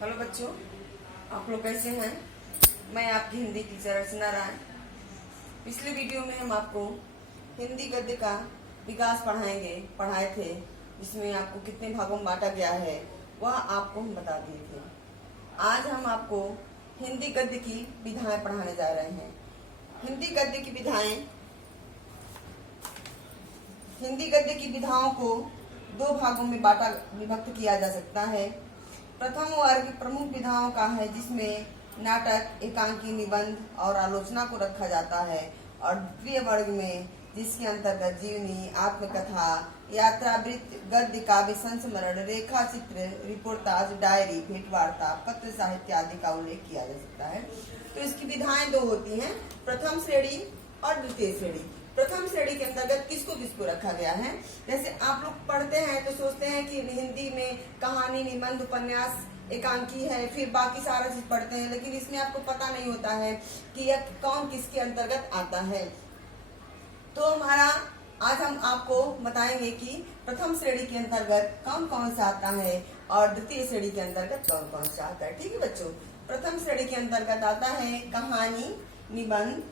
Hello बच्चों, आप लोग कैसे हैं। मैं आपकी हिंदी टीचर अर्चना राय। पिछले वीडियो में हम आपको हिंदी गद्य का विकास पढ़ाए थे, जिसमें आपको कितने भागों में बांटा गया है वह आपको हम बता दिए थे। आज हम आपको हिंदी गद्य की विधाएं पढ़ाने जा रहे हैं। हिंदी गद्य की विधाओं को दो भागों में विभक्त किया जा सकता है। प्रथम वर्ग प्रमुख विधाओं का है, जिसमें नाटक, एकांकी, निबंध और आलोचना को रखा जाता है, और द्वितीय वर्ग में जिसके अंतर्गत जीवनी, आत्मकथा, यात्रावृत्त, गद्य, काव्य, संस्मरण, रेखा चित्र, रिपोर्टाज, डायरी, भेंटवार्ता, पत्र साहित्य आदि का उल्लेख किया जा सकता है। तो इसकी विधाएं दो होती हैं, प्रथम श्रेणी और द्वितीय श्रेणी। प्रथम श्रेणी के अंतर्गत किसको रखा गया है। जैसे आप लोग पढ़ते हैं तो सोचते हैं कि हिंदी में कहानी, निबंध, उपन्यास, एकांकी है, फिर बाकी सारा चीज पढ़ते हैं, लेकिन इसमें आपको पता नहीं होता है कि यह कौन किसके अंतर्गत आता है। तो आज हम आपको बताएंगे कि प्रथम श्रेणी के अंतर्गत कौन कौन सा आता है और द्वितीय श्रेणी के अंतर्गत कौन कौन सा आता है। ठीक है बच्चों, प्रथम श्रेणी के अंतर्गत आता है कहानी, निबंध,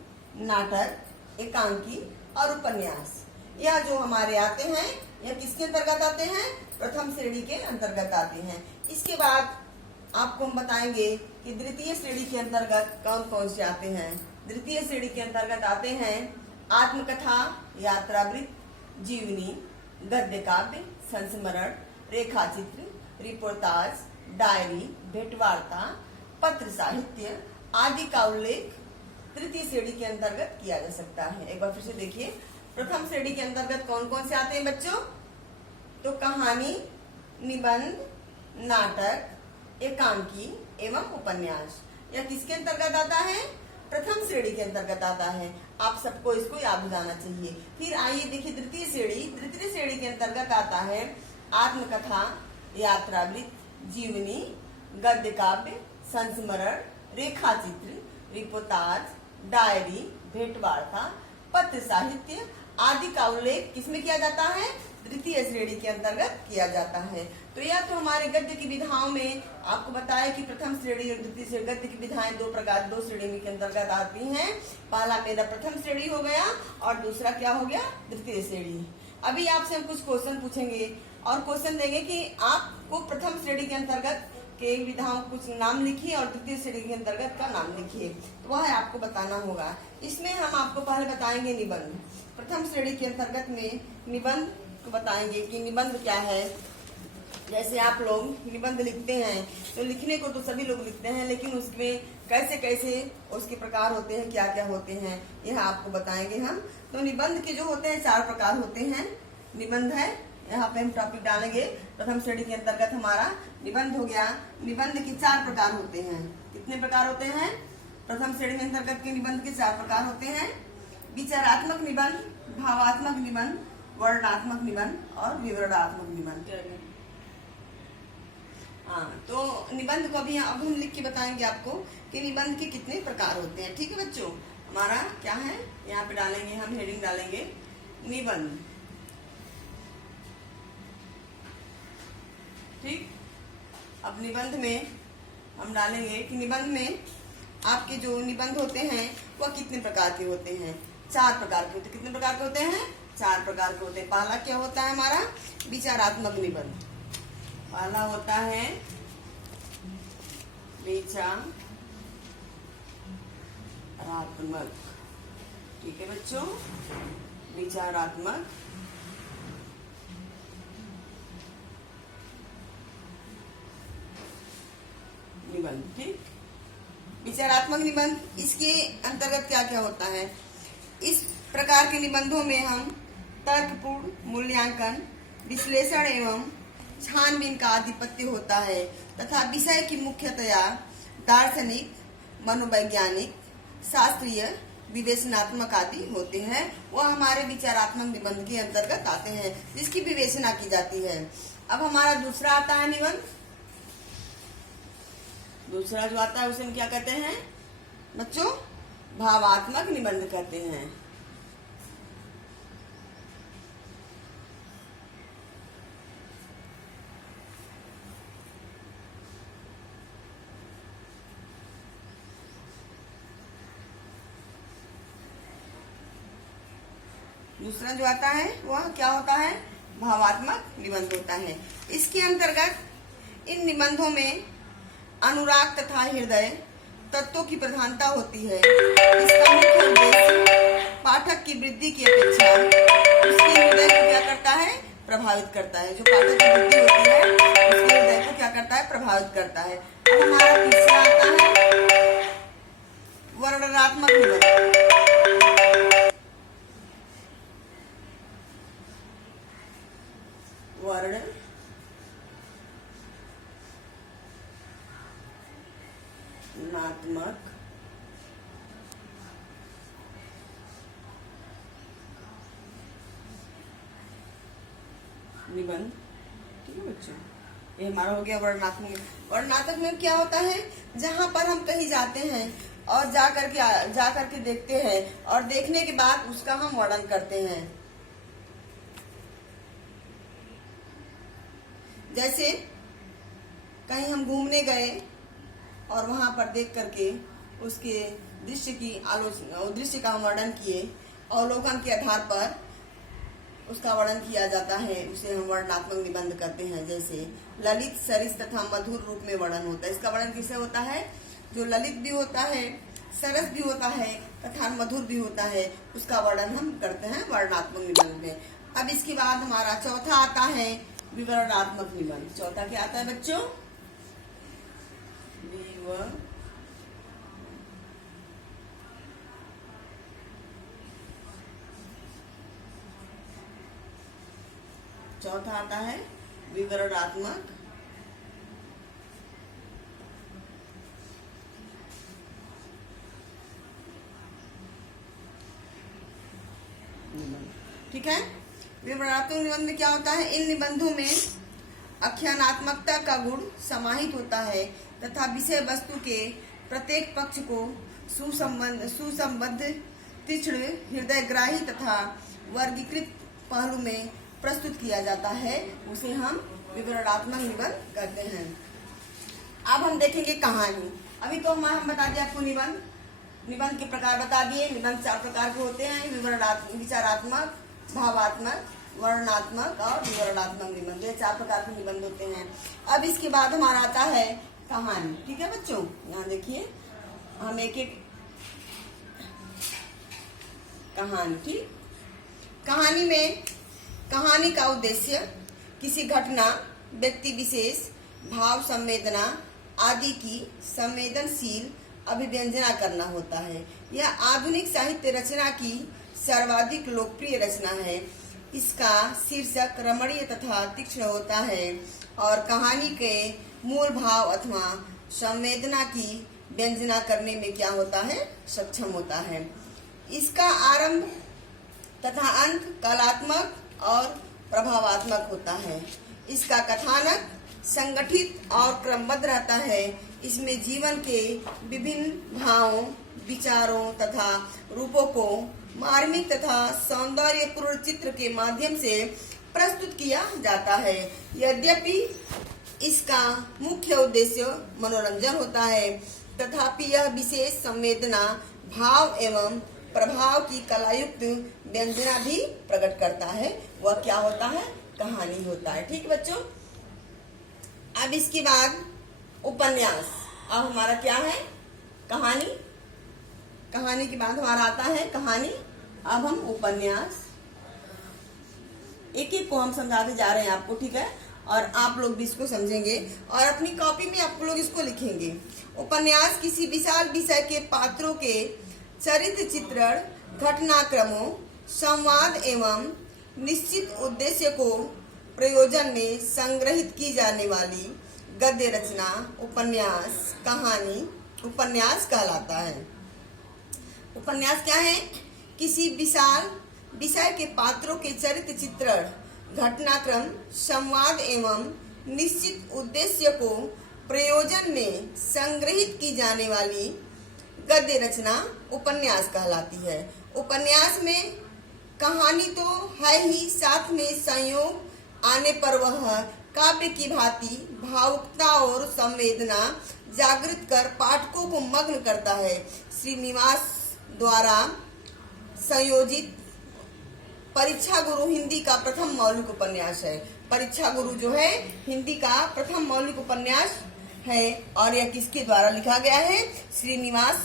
नाटक, एकांकी और उपन्यास। यह जो हमारे आते हैं यह किसके अंतर्गत आते हैं, प्रथम श्रेणी के अंतर्गत आते हैं। इसके बाद आपको हम बताएंगे कि द्वितीय श्रेणी के अंतर्गत कौन कौन से आते हैं। द्वितीय श्रेणी के अंतर्गत आते हैं आत्मकथा, यात्रावृत्त, जीवनी, गद्य काव्य, संस्मरण, रेखा चित्र, रिपोर्टाज, डायरी, भेंटवार्ता, पत्र साहित्य आदि का उल्लेख तृतीय श्रेणी के अंतर्गत किया जा सकता है। एक बार फिर से देखिए, प्रथम श्रेणी के अंतर्गत कौन कौन से आते हैं बच्चों। तो कहानी, निबंध, नाटक, एकांकी एवं उपन्यास। यह किसके अंतर्गत आता है, प्रथम श्रेणी के अंतर्गत आता है। आप सबको इसको याद हो जाना चाहिए। फिर आइए देखिए द्वितीय श्रेणी के अंतर्गत आता है आत्मकथा, यात्रावृत्त, जीवनी, गद्य काव्य, संस्मरण, रेखा चित्र, रिपोर्टाज, डायरी, भेंटवार्ता, पत्र साहित्य आदि का उल्लेख किसमें किया जाता है, तृतीय श्रेणी के अंतर्गत किया जाता है। तो यह तो हमारे गद्य की विधाओं में आपको बताया कि प्रथम श्रेणी और द्वितीय श्रेणी गद्य की विधाएं दो श्रेणी के अंतर्गत आती हैं। पहला मेरा प्रथम श्रेणी हो गया और दूसरा क्या हो गया, द्वितीय श्रेणी। अभी आपसे हम कुछ क्वेश्चन पूछेंगे और क्वेश्चन देंगे कि आपको प्रथम श्रेणी के अंतर्गत के विधाओं कुछ नाम लिखिए और द्वितीय श्रेणी के अंतर्गत का नाम लिखिए, तो वह आपको बताना होगा। इसमें हम आपको पहले बताएंगे निबंध। प्रथम श्रेणी के अंतर्गत में निबंध को बताएंगे कि निबंध क्या है। जैसे आप लोग निबंध लिखते हैं तो लिखने को तो सभी लोग लिखते हैं, लेकिन उसमें कैसे कैसे उसके प्रकार होते हैं, क्या क्या होते हैं, यह आपको बताएंगे हम। तो निबंध के जो होते हैं 4 प्रकार होते हैं। निबंध है, यहाँ पे हम टॉपिक डालेंगे। प्रथम श्रेणी के अंतर्गत हमारा निबंध हो गया। निबंध के 4 प्रकार होते हैं। कितने प्रकार होते हैं, प्रथम श्रेणी के अंतर्गत के निबंध के 4 प्रकार होते हैं। विचारात्मक निबंध, भावात्मक निबंध, वर्णनात्मक निबंध और विवरणात्मक निबंध। हाँ, तो निबंध को अब हम लिख के बताएंगे आपको कि निबंध के कितने प्रकार होते हैं। ठीक है बच्चों, हमारा क्या है, यहाँ पे डालेंगे हम, हेडिंग डालेंगे निबंध। ठीक, अब निबंध में हम डालेंगे कि निबंध में आपके जो निबंध होते हैं वह कितने प्रकार के होते हैं। 4 प्रकार के होते हैं। कितने प्रकार के होते हैं, 4 प्रकार के होते हैं। पहला क्या होता है हमारा, विचारात्मक निबंध। पहला होता है विचारात्मक। ठीक है बच्चों, विचारात्मक निबंध। ठीक, विचारात्मक निबंध, इसके अंतर्गत क्या क्या होता है। इस प्रकार के निबंधों में हम तर्कपूर्ण मूल्यांकन, विश्लेषण एवं छानबीन का आधिपत्य होता है, तथा विषय की मुख्यतया दार्शनिक, मनोवैज्ञानिक, शास्त्रीय, विवेचनात्मक आदि होते हैं। वह हमारे विचारात्मक निबंध के अंतर्गत आते हैं, जिसकी विवेचना की जाती है। अब हमारा दूसरा आता है निबंध। दूसरा जो आता है उसे हम क्या कहते हैं बच्चों, भावात्मक निबंध कहते हैं। दूसरा जो आता है वह क्या होता है, भावात्मक निबंध होता है। इसके अंतर्गत इन निबंधों में अनुराग तथा हृदय तत्वों की प्रधानता होती है। इसका मुख्य उद्देश्य पाठक की वृद्धि की अपेक्षा उसके हृदय को क्या करता है, प्रभावित करता है। जो पाठक की वृद्धि होती है उसके हृदय को क्या करता है, प्रभावित करता है। अब हमारा तीसरा आता है वर्णनात्मक निबंध। वर्णनात्मक निबंध। ठीक है बच्चों, ये हमारा हो गया वर्णनात्मक। वर्णनात्मक में क्या होता है, जहां पर हम कहीं जाते हैं और जा करके देखते हैं और देखने के बाद उसका हम वर्णन करते हैं। जैसे कहीं हम घूमने गए और वहां पर देख करके उसके दृश्य की आलोचना, दृश्य का वर्णन किए, अवलोकन के आधार पर उसका वर्णन किया जाता है, उसे हम वर्णनात्मक निबंध करते हैं। जैसे ललित, सरिस तथा मधुर रूप में वर्णन होता है। इसका वर्णन किससे होता है, जो ललित भी होता है, सरस भी होता है तथा मधुर भी होता है, उसका वर्णन हम करते हैं वर्णनात्मक निबंध में। अब इसके बाद हमारा चौथा आता है विवरणात्मक निबंध। चौथा क्या आता है बच्चों, चौथा आता है विवरणात्मक निबंध। ठीक है, विवरणात्मक निबंध में क्या होता है, इन निबंधों में आख्यानात्मकता का गुण समाहित होता है तथा विषय वस्तु के प्रत्येक पक्ष को सुसंबद्ध, तीक्ष्ण, हृदयग्राही तथा वर्गीकृत पहलू में प्रस्तुत किया जाता है, उसे हम विवरणात्मक निबंध कहते हैं। अब हम देखेंगे कहानी। अभी तो हम बता दिए आपको निबंध के प्रकार बता दिए। निबंध 4 प्रकार के होते हैं, विचारात्मक, भावात्मक, वर्णनात्मक और विवरणात्मक निबंध। ये 4 प्रकार के निबंध होते हैं। अब इसके बाद हमारा आता है कहानी। ठीक है बच्चों, यहाँ देखिए हम एक एक कहानी। ठीक, कहानी में कहानी का उद्देश्य किसी घटना, व्यक्ति विशेष, भाव, संवेदना आदि की संवेदनशील अभिव्यंजना करना होता है। यह आधुनिक साहित्य रचना की सर्वाधिक लोकप्रिय रचना है। इसका शीर्षक रमणीय तथा तीक्ष्ण होता है और कहानी के मूल भाव अथवा संवेदना की व्यंजना करने में क्या होता है, सक्षम होता है। इसका आरंभ तथा अंत कलात्मक और प्रभावात्मक होता है। इसका कथानक संगठित और क्रमबद्ध रहता है। इसमें जीवन के विभिन्न भावों, विचारों तथा रूपों को मार्मिक तथा सौंदर्यपूर्ण चित्र के माध्यम से प्रस्तुत किया जाता है। यद्यपि इसका मुख्य उद्देश्य मनोरंजन होता है, तथापि यह विशेष संवेदना, भाव एवं प्रभाव की कलायुक्त व्यंजना भी प्रकट करता है। वह क्या होता है, कहानी होता है। ठीक बच्चों, अब इसके बाद उपन्यास। अब हमारा क्या है, कहानी। कहानी के बाद हमारा आता है कहानी। अब हम उपन्यास एक एक को हम समझाते जा रहे हैं आपको। ठीक है, और आप लोग भी इसको समझेंगे और अपनी कॉपी में आप लोग इसको लिखेंगे। उपन्यास किसी विशाल विषय के पात्रों के चरित्र चित्रण, घटनाक्रमों, संवाद एवं निश्चित उद्देश्य को प्रयोजन में संग्रहित की जाने वाली गद्य रचना उपन्यास, कहानी उपन्यास कहलाता है। उपन्यास क्या है, किसी विशाल विषय के पात्रों के चरित्र चित्रण, घटनाक्रम, संवाद एवं निश्चित उद्देश्य को प्रयोजन में संग्रहित की जाने वाली गद्य रचना उपन्यास कहलाती है। उपन्यास में कहानी तो है ही, साथ में संयोग आने पर वह काव्य की भांति भावुकता और संवेदना जागृत कर पाठकों को मग्न करता है। श्रीनिवास द्वारा संयोजित परीक्षा गुरु हिंदी का प्रथम मौलिक उपन्यास है। परीक्षा गुरु जो है हिंदी का प्रथम मौलिक उपन्यास है और यह किसके द्वारा लिखा गया है? श्रीनिवास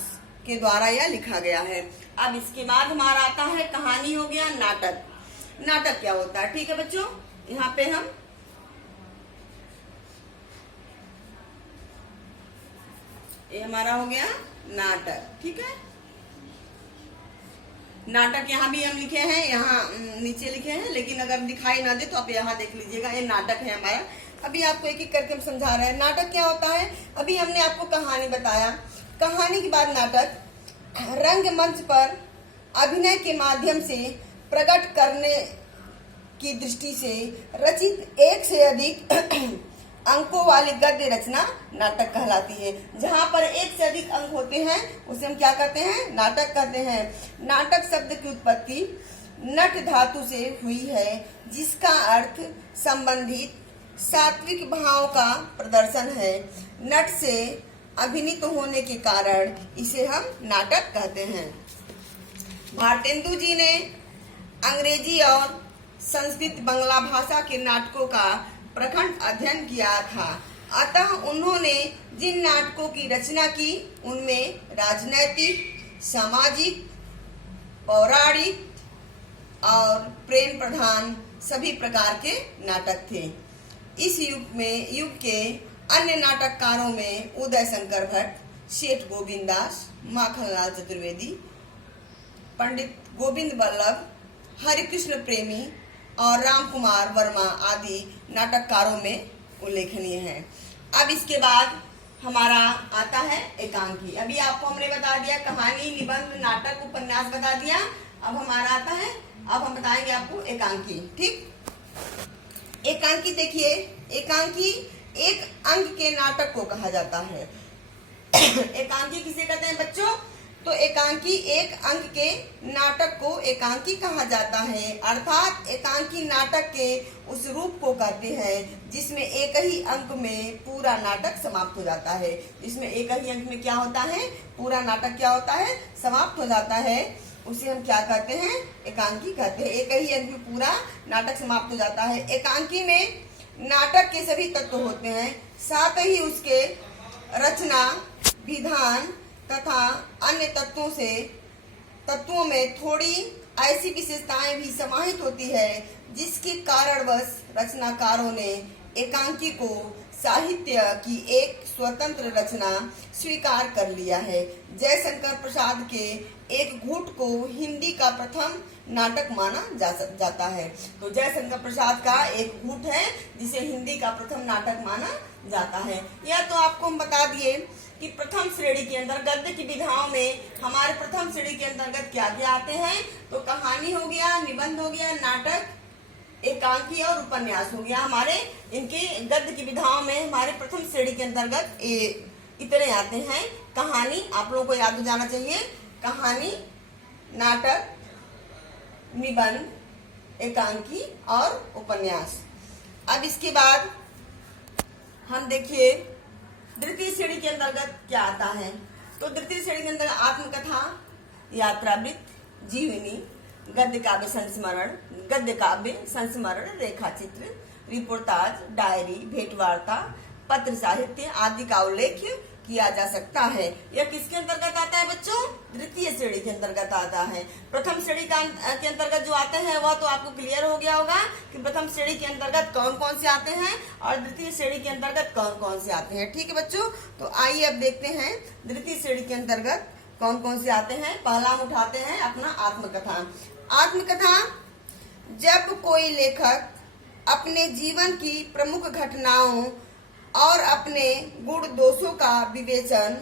के द्वारा यह लिखा गया है। अब इसके बाद हमारा आता है कहानी, हो गया नाटक। नाटक क्या होता है? ठीक है बच्चों, यहाँ पे हम ये हमारा हो गया नाटक। ठीक है, नाटक यहाँ भी हम लिखे हैं, यहाँ नीचे लिखे हैं, लेकिन अगर दिखाई ना दे तो आप यहाँ देख लीजिएगा। ये नाटक है हमारा। अभी आपको एक एक करके हम समझा रहे हैं नाटक क्या होता है। अभी हमने आपको कहानी बताया, कहानी के बाद नाटक रंगमंच पर अभिनय के माध्यम से प्रकट करने की दृष्टि से रचित एक से अधिक अंकों वाली गद्य रचना नाटक कहलाती है। जहाँ पर एक से अधिक अंक होते हैं उसे हम क्या कहते हैं? नाटक कहते हैं। नाटक शब्द की उत्पत्ति नट धातु से हुई है, जिसका अर्थ संबंधित सात्विक भाव का प्रदर्शन है। नट से अभिनीत होने के कारण इसे हम नाटक कहते हैं। भारतेंदु जी ने अंग्रेजी और संस्कृत बांग्ला भाषा के नाटकों का प्रखंड अध्ययन किया था। अतः उन्होंने जिन नाटकों की रचना की उनमें राजनैतिक, सामाजिक, पौराणिक और प्रेम प्रधान सभी प्रकार के नाटक थे। इस युग के अन्य नाटककारों में उदय शंकर भट्ट, सेठ गोविंद दास, माखनलाल चतुर्वेदी, पंडित गोविंद वल्लभ, हरिकृष्ण प्रेमी और राम कुमार वर्मा आदि नाटककारों में उल्लेखनीय हैं। अब इसके बाद हमारा आता है एकांकी। अभी आपको हमने बता दिया कहानी, निबंध, नाटक, उपन्यास बता दिया। अब हमारा आता है, अब हम बताएंगे आपको एकांकी। ठीक, एकांकी देखिए, एकांकी एक अंक के नाटक को कहा जाता है। एकांकी किसे कहते हैं बच्चों? तो एकांकी एक अंक के नाटक को एकांकी कहा जाता है, अर्थात एकांकी नाटक के उस रूप को कहते हैं जिसमें एक ही अंक में पूरा नाटक समाप्त हो जाता है। जिसमें एक ही अंक में क्या होता है? पूरा नाटक क्या होता है? समाप्त हो जाता है। उसे हम क्या कहते हैं? एकांकी कहते हैं। एक ही अंक में पूरा नाटक समाप्त हो जाता है। एकांकी में नाटक के सभी तत्व होते हैं, साथ ही उसके रचना, विधान तथा अन्य तत्वों में थोड़ी ऐसी विशेषताएं भी समाहित होती है जिसके कारणवश रचनाकारों ने एकांकी को साहित्य की एक स्वतंत्र रचना स्वीकार कर लिया है। जयशंकर प्रसाद के एक घूट को हिंदी का प्रथम नाटक माना जाता है। तो जयशंकर प्रसाद का एक घूट है जिसे हिंदी का प्रथम नाटक माना जाता है। यह तो आपको हम बता दिए कि प्रथम श्रेणी के अंदर गद्य की विधाओं में हमारे प्रथम श्रेणी के अंतर्गत क्या क्या आते हैं? तो कहानी हो गया, निबंध हो गया, नाटक, एकांकी और उपन्यास हो गया। हमारे इनके गद्य की विधाओं में हमारे प्रथम श्रेणी के अंतर्गत इतने आते हैं। कहानी आप लोगों को याद हो जाना चाहिए, कहानी, नाटक, निबंध, एकांकी और उपन्यास। अब इसके बाद हम देखिए द्वितीय श्रेणी के अंतर्गत क्या आता है। तो द्वितीय श्रेणी के अंतर्गत आत्मकथा, यात्रावृत्त, जीवनी, गद्य काव्य संस्मरण, गद्य काव्य संस्मरण, रेखा चित्र, रिपोर्टाज, डायरी, भेंटवार्ता, पत्र साहित्य आदि का उल्लेख किया जा सकता है। यह किसके अंतर्गत आता है बच्चों? द्वितीय श्रेणी के अंतर्गत आता है। प्रथम श्रेणी के अंतर्गत जो आते हैं वह तो आपको क्लियर हो गया होगा कि प्रथम श्रेणी के अंतर्गत कौन कौन से आते हैं और द्वितीय श्रेणी के अंतर्गत कौन कौन से आते हैं। ठीक है बच्चों, तो आइए अब देखते हैं द्वितीय श्रेणी के अंतर्गत कौन कौन से आते हैं। पहला हम उठाते हैं अपना आत्मकथा। आत्मकथा जब कोई लेखक अपने जीवन की प्रमुख घटनाओं और अपने गुण दोषों का विवेचन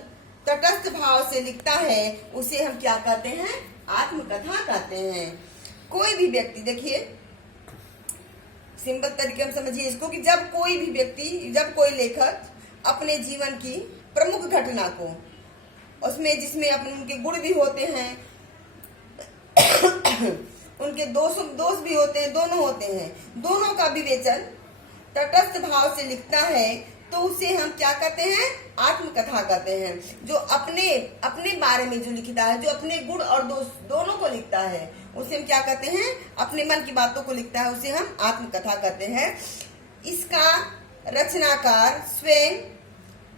तटस्थ भाव से लिखता है उसे हम क्या कहते हैं? आत्मकथा कहते हैं। कोई भी व्यक्ति, देखिए सिंपल तरीके में समझिए इसको कि जब कोई लेखक अपने जीवन की प्रमुख घटना को, उसमें जिसमें अपने उनके गुण भी होते हैं उनके दोष भी होते हैं, दोनों होते हैं, दोनों का विवेचन तटस्थ भाव से लिखता है तो उसे हम क्या कहते हैं, आत्मकथा कहते हैं। जो अपने बारे में जो लिखता है, जो अपने गुण और दोष दोनों को लिखता है, उसे हम क्या कहते हैं, अपने मन की बातों को लिखता है, उसे हम आत्मकथा कहते हैं। इसका रचनाकार स्वयं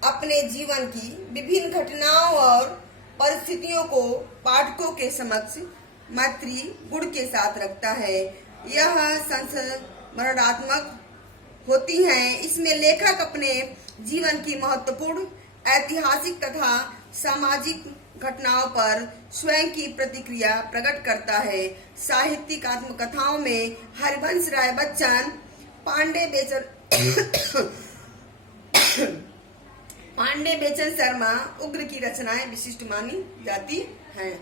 अपने जीवन की विभिन्न घटनाओं और परिस्थितियों को पाठकों के समक्ष मैत्री गुण के साथ रखता है। यह संस्मरणात्मक होती हैं। इसमें लेखक अपने जीवन की महत्वपूर्ण ऐतिहासिक तथा सामाजिक घटनाओं पर स्वयं की प्रतिक्रिया प्रकट करता है। साहित्यिक आत्मकथाओं में हरिवंश राय बच्चन, पांडे बेचन शर्मा उग्र की रचनाएं विशिष्ट मानी जाती हैं।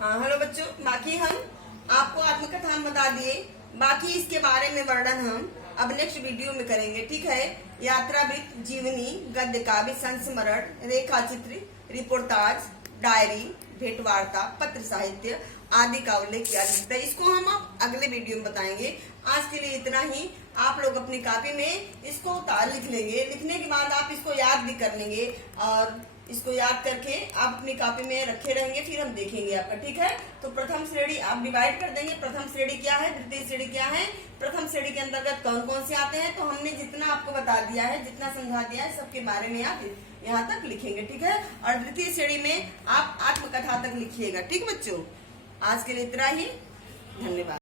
हाँ हेलो बच्चों, बाकी हम आपको आत्मकथा हम बता दिए, बाकी इसके बारे में वर्णन हम अब नेक्स्ट वीडियो में करेंगे, ठीक है। यात्रा वृत्त, जीवनी, गद्य काव्य, संस्मरण, रेखा चित्र, रिपोर्टाज, डायरी, भेंटवार्ता, पत्र साहित्य आदि का उल्लेख किया जाता है। इसको हम अब अगले वीडियो में बताएंगे। आज के लिए इतना ही। आप लोग अपनी कॉपी में इसको उतार लिख लेंगे, लिखने के बाद आप इसको याद भी कर लेंगे और इसको याद करके आप अपनी कॉपी में रखे रहेंगे, फिर हम देखेंगे आपका, ठीक है। तो प्रथम श्रेणी आप डिवाइड कर देंगे, प्रथम श्रेणी क्या है, द्वितीय श्रेणी क्या है, प्रथम श्रेणी के अंतर्गत कौन कौन से आते हैं। तो हमने जितना आपको बता दिया है, जितना समझा दिया है, सबके बारे में आप यहाँ तक लिखेंगे, ठीक है। और द्वितीय श्रेणी में आप आत्मकथा तक लिखिएगा, ठीक बच्चों। आज के लिए इतना ही, धन्यवाद।